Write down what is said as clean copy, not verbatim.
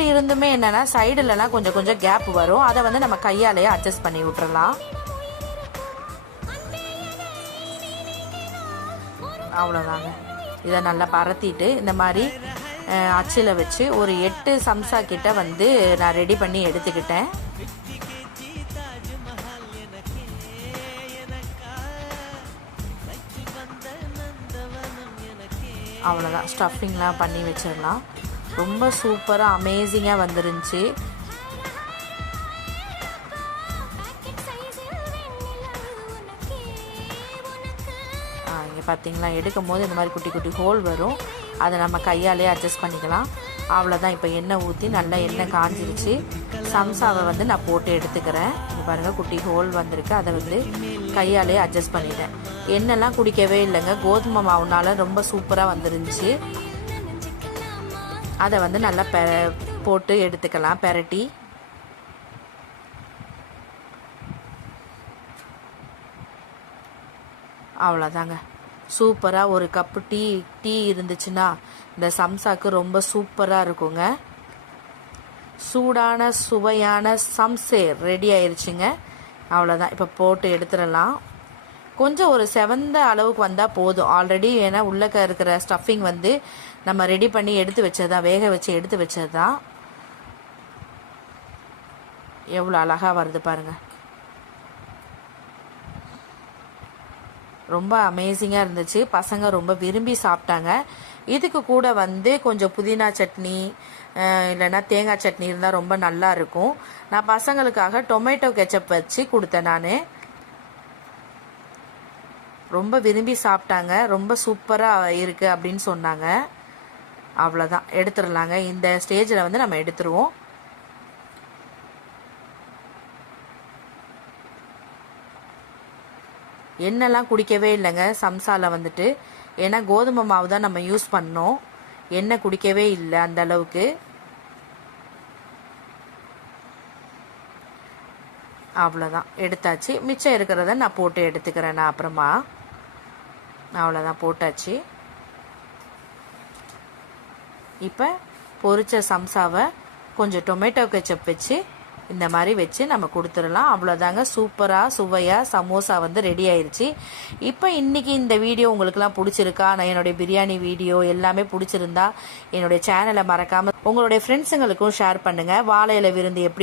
இப்படி இருந்துமே என்னென்னா சைடுலலாம் கொஞ்சம் கொஞ்சம் கேப் வரும். அதை வந்து நம்ம கையாலேயே அட்ஜஸ்ட் பண்ணி விட்டுறலாம். அவ்வளோதாங்க. இதை நல்லா பரத்திட்டு இந்த மாதிரி அச்சில் வச்சு ஒரு 8 சம்சா கிட்ட வந்து நான் ரெடி பண்ணி எடுத்துக்கிட்டேன். அவ்வளோதான், ஸ்டஃபிங்லாம் பண்ணி வச்சிடலாம். ரொம்ப சூப்பராக அமேசிங்காக வந்துருந்துச்சு. இங்கே பார்த்தீங்களா, எடுக்கும் போது இந்த மாதிரி குட்டி குட்டி ஹோல் வரும். அதை நம்ம கையாலே அட்ஜஸ்ட் பண்ணிக்கலாம். அவ்வளோதான். இப்போ எண்ணெய் ஊற்றி நல்லா எண்ணெய் காஞ்சிருச்சு. சம்சாவை வந்து நான் போட்டு எடுத்துக்கிறேன். இங்கே பாருங்கள், குட்டி ஹோல் வந்திருக்கு. அதை வந்து கையாலே அட்ஜஸ்ட் பண்ணிட்டேன். எண்ணெய்லாம் குடிக்கவே இல்லைங்க, கோதுமை மாவுனால ரொம்ப சூப்பராக வந்துருந்துச்சு. அதை வந்து நல்லா போட்டு எடுத்துக்கலாம், பெரட்டி. அவ்வளோதாங்க. சூப்பராக ஒரு கப்பு டீ இருந்துச்சுன்னா இந்த சம்சாக்கு ரொம்ப சூப்பராக இருக்குங்க. சூடான சுவையான சம்சே ரெடி ஆயிடுச்சுங்க. அவ்வளோதான். இப்போ போட்டு எடுத்துடலாம். கொஞ்சம் ஒரு செவந்த அளவுக்கு வந்தால் போதும். ஆல்ரெடி ஏன்னா உள்ளக்க இருக்கிற ஸ்டஃபிங் வந்து நம்ம ரெடி பண்ணி எடுத்து வச்சது தான், வேக வச்சு எடுத்து வச்சது தான். எவ்வளோ அழகாக வருது பாருங்கள். ரொம்ப அமேசிங்காக இருந்துச்சு. பசங்க ரொம்ப விரும்பி சாப்பிட்டாங்க. இதுக்கு கூட வந்து கொஞ்சம் புதினா சட்னி இல்லைன்னா தேங்காய் சட்னி இருந்தால் ரொம்ப நல்லா இருக்கும். நான் பசங்களுக்காக டொமேட்டோ கெச்சப் வச்சு கொடுத்தேன். நான் ரொம்ப விரும்பி சாப்பிட்டாங்க. ரொம்ப சூப்பராக இருக்குது அப்படின்னு சொன்னாங்க. அவ்வளோதான், எடுத்துடலாங்க. இந்த ஸ்டேஜில் வந்து நம்ம எடுத்துருவோம். எண்ணெய்லாம் குடிக்கவே இல்லைங்க சம்சாவில் வந்துட்டு. ஏன்னா கோதுமை மாவு தான் நம்ம யூஸ் பண்ணோம். எண்ணெய் குடிக்கவே இல்லை அந்த அளவுக்கு. அவ்வளோதான், எடுத்தாச்சு. மிச்சம் இருக்கிறத நான் போட்டு எடுத்துக்கிறேன் நான் அப்புறமா. அவ்வளோதான், போட்டாச்சு. இப்போ பொரிச்ச சம்சாவை கொஞ்சம் டொமேட்டோ கெச்சப் வச்சு இந்த மாதிரி வச்சு நம்ம கொடுத்துடலாம். அவ்வளோதாங்க, சூப்பராக சுவையாக சமோசா வந்து ரெடி ஆயிடுச்சு. இப்போ இன்றைக்கி இந்த வீடியோ உங்களுக்குலாம் பிடிச்சிருக்கா? நான் என்னுடைய பிரியாணி வீடியோ எல்லாமே பிடிச்சிருந்தா என்னுடைய சேனலை மறக்காமல் உங்களுடைய ஃப்ரெண்ட்ஸுங்களுக்கும் ஷேர் பண்ணுங்கள். வாழை இலை விருந்து எப்படி